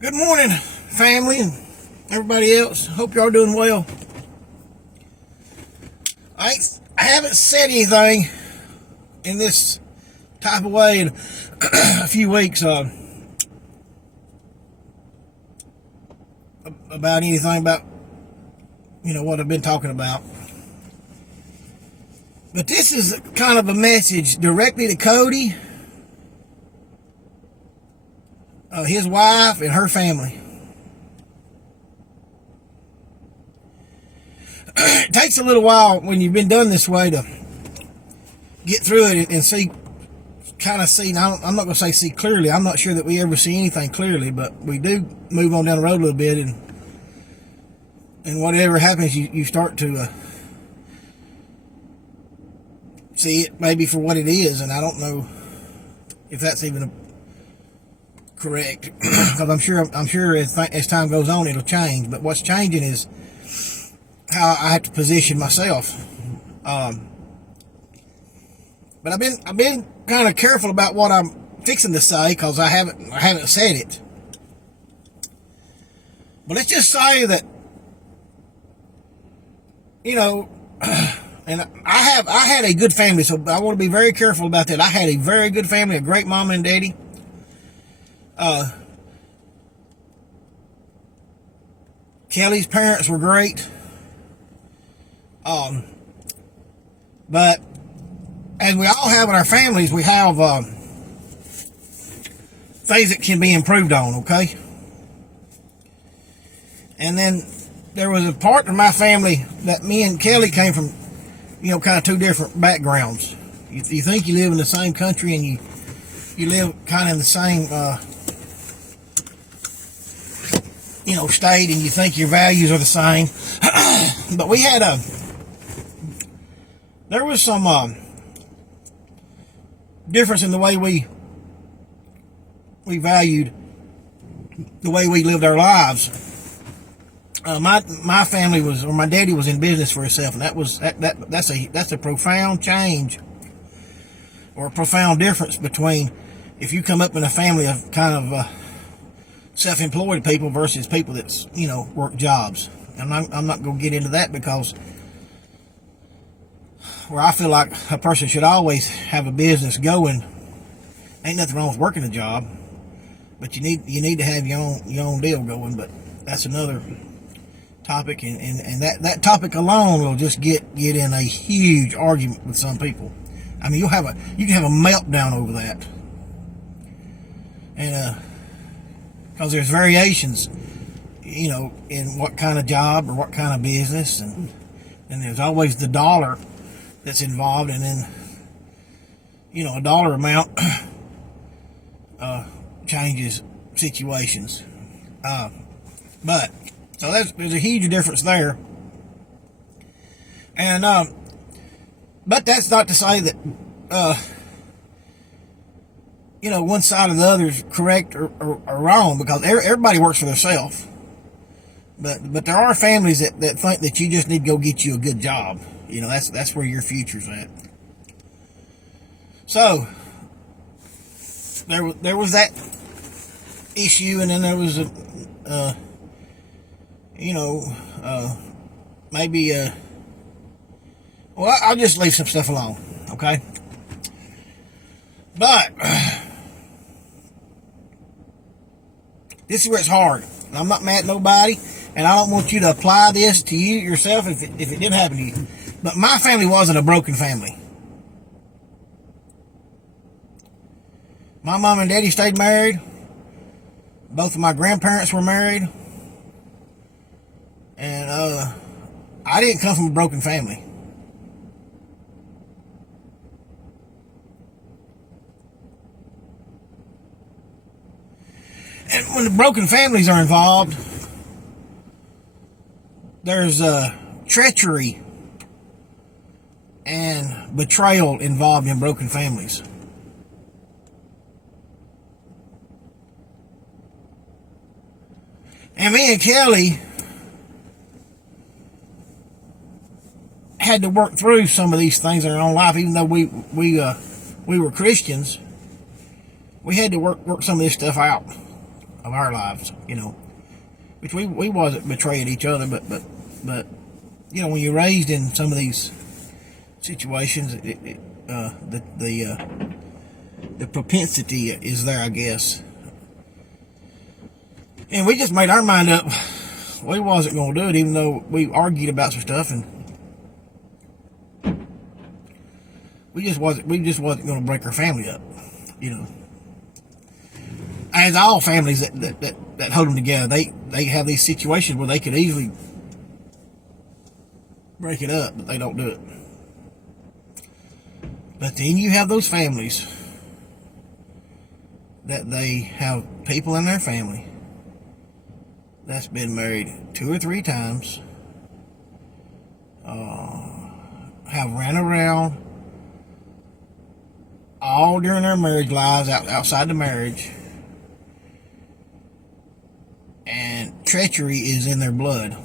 Good morning, family, and everybody else. Hope y'all doing well. I haven't said anything in this type of way in a few weeks about anything about what I've been talking about. But this is kind of a message directly to Cody, his wife, and her family. It takes a little while when you've been done this way to get through it and see. Now, I'm not going to say see clearly. I'm not sure that we ever see anything clearly, but we do move on down the road a little bit, and whatever happens, you start to see it maybe for what it is. And I don't know if that's even correct, because I'm sure as time goes on it'll change. But what's changing is how I have to position myself. But I've been kind of careful about what I'm fixing to say, because I haven't said it. But let's just say that and I had a good family, so I want to be very careful about that. I had a very good family, a great mama and daddy. Kelly's parents were great. But as we all have in our families, we have things that can be improved on, okay? And then there was a part of my family that me and Kelly came from, kind of two different backgrounds. You think you live in the same country, and you live kind of in the same state, and you think your values are the same. But we had there was some difference in the way we valued the way we lived our lives. My family was, or my daddy was, in business for himself, and that's a profound change, or a profound difference between if you come up in a family of kind of self-employed people versus people that's work jobs. And I'm not going to get into that, because where I feel like a person should always have a business going. Ain't nothing wrong with working a job, but you need to have your own deal going. But that's another topic, and that topic alone will just get in a huge argument with some people. I mean, you can have a meltdown over that, and because there's variations, in what kind of job or what kind of business, and there's always the dollar that's involved, and then a dollar amount changes situations. But so there's a huge difference there, and but that's not to say that one side or the other is correct or wrong, because everybody works for themselves. But there are families that think that you just need to go get you a good job. That's where your future's at. So there was that issue, and then there was maybe well, I'll just leave some stuff alone, okay? But this is where it's hard. I'm not mad at nobody, and I don't want you to apply this to you yourself if it did happen to you. But my family wasn't a broken family. My mom and daddy stayed married. Both of my grandparents were married. And I didn't come from a broken family. And when the broken families are involved, there's treachery and betrayal involved in broken families. And me and Kelly had to work through some of these things in our own life, even though we were Christians. We had to work some of this stuff out. of our lives, which we wasn't betraying each other, but when you're raised in some of these situations, the propensity is there, I guess. And we just made our mind up. We wasn't going to do it, even though we argued about some stuff, and we just wasn't going to break our family up, As all families that hold them together, they have these situations where they could easily break it up, but they don't do it. But then you have those families that they have people in their family that's been married 2 or 3 times, have ran around all during their marriage lives, outside the marriage, and treachery is in their blood.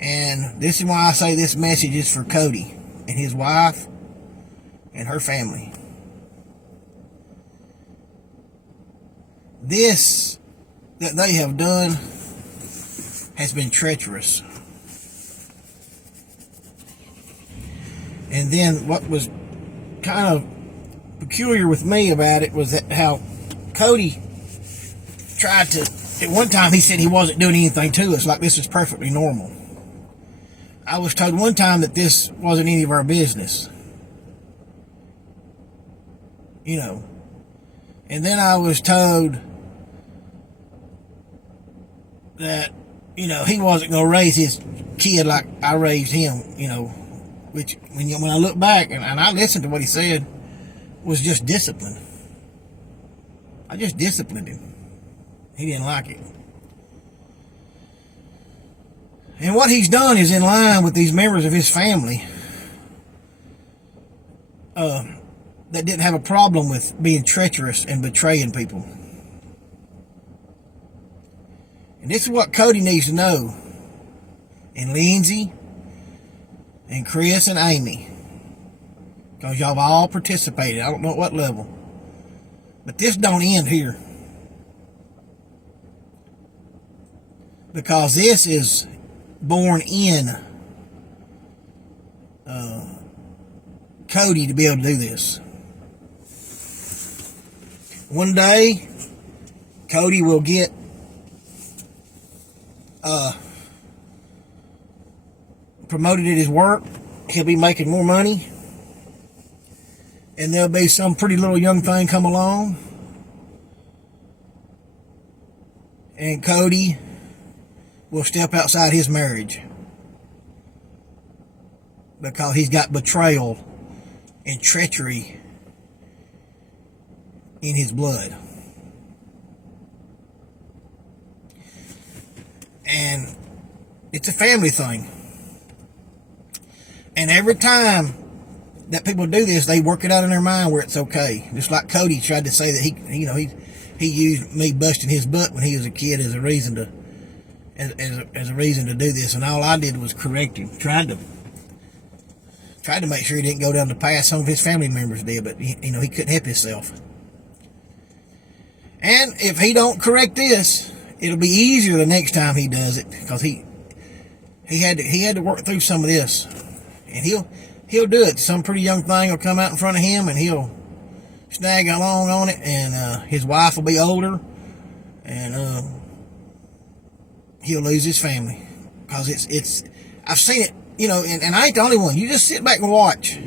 And this is why I say this message is for Cody and his wife and her family. This that they have done has been treacherous. And then what was kind of peculiar with me about it was that how Cody tried to, at one time he said he wasn't doing anything to us, like this is perfectly normal. I was told one time that this wasn't any of our business. And then I was told that, he wasn't going to raise his kid like I raised him, which when I look back and I listened to what he said was just discipline. I just disciplined him. He didn't like it. And what he's done is in line with these members of his family that didn't have a problem with being treacherous and betraying people. And this is what Cody needs to know. And Lindsay and Chris and Amy. Because y'all have all participated. I don't know at what level. But this don't end here. Because this is born in Cody to be able to do this. One day, Cody will get promoted at his work. He'll be making more money. And there'll be some pretty little young thing come along. And Cody will step outside his marriage. Because he's got betrayal and treachery in his blood. And it's a family thing. And every time that people do this, they work it out in their mind where it's okay. Just like Cody tried to say that he used me busting his butt when he was a kid as a reason to as a reason to do this, and all I did was correct him. Tried to make sure he didn't go down the path some of his family members did, but he couldn't help himself. And if he don't correct this, it'll be easier the next time he does it, because he had to work through some of this, and he'll do it. Some pretty young thing will come out in front of him, and he'll snag along on it, and his wife will be older, and he'll lose his family, because it's I've seen it, and I ain't the only one. You just sit back and watch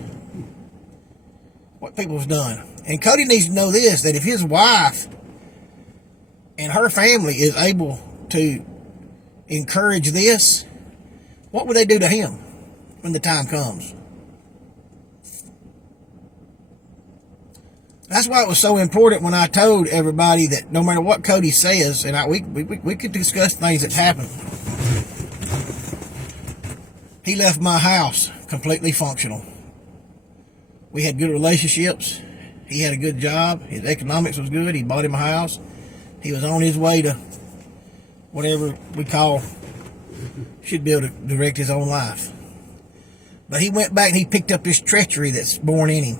what people's done. And Cody needs to know this, that if his wife and her family is able to encourage this, what would they do to him when the time comes? That's why it was so important when I told everybody that no matter what Cody says, and we could discuss things that happened. He left my house completely functional. We had good relationships. He had a good job. His economics was good. He bought him a house. He was on his way to whatever we call, should be able to direct his own life. But he went back and he picked up this treachery that's born in him.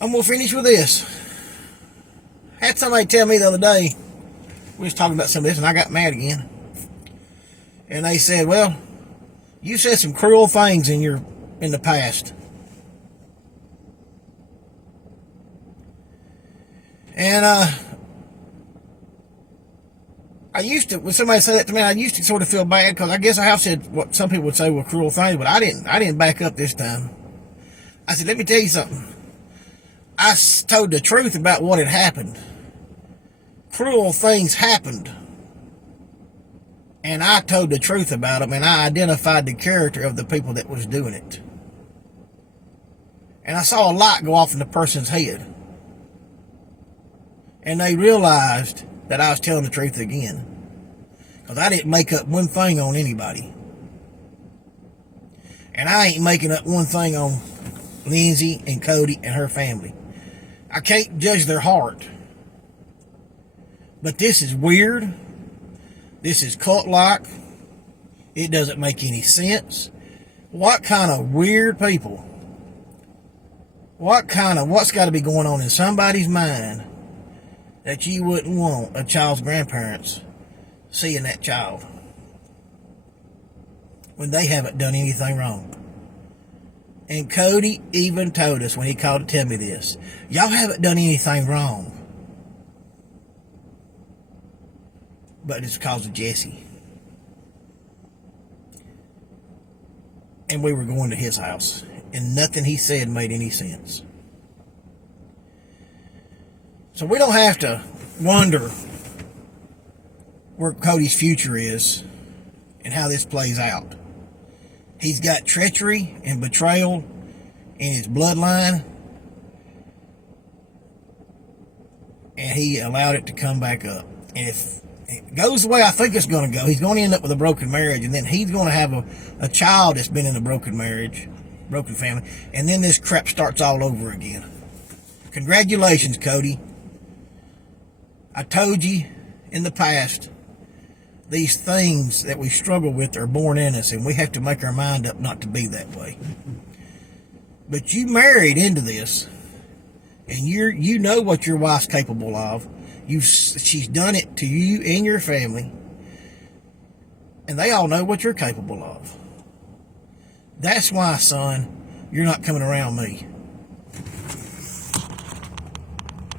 I'm gonna finish with this. Had somebody tell me the other day, we was talking about some of this, and I got mad again. And they said, well, you said some cruel things in the past. And I used to, when somebody said that to me, I used to sort of feel bad, because I guess I have said what some people would say were cruel things, but I didn't back up this time. I said, let me tell you something. I told the truth about what had happened. Cruel things happened. And I told the truth about them, and I identified the character of the people that was doing it. And I saw a light go off in the person's head. And they realized that I was telling the truth again. Because I didn't make up one thing on anybody. And I ain't making up one thing on Lindsay and Cody and her family. I can't judge their heart. But this is weird. This is cult-like. It doesn't make any sense. What kind of weird people? What's got to be going on in somebody's mind that you wouldn't want a child's grandparents seeing that child when they haven't done anything wrong? And Cody even told us when he called to tell me this, y'all haven't done anything wrong. But it's because of Jesse. And we were going to his house, and nothing he said made any sense. So we don't have to wonder where Cody's future is and how this plays out. He's got treachery and betrayal in his bloodline, and he allowed it to come back up. And if it goes the way I think it's going to go, he's going to end up with a broken marriage, and then he's going to have a child that's been in a broken marriage, broken family, and then this crap starts all over again. Congratulations, Cody. I told you in the past, these things that we struggle with are born in us, and we have to make our mind up not to be that way. But you married into this, and you know what your wife's capable of. She's done it to you and your family, and they all know what you're capable of. That's why, son, you're not coming around me.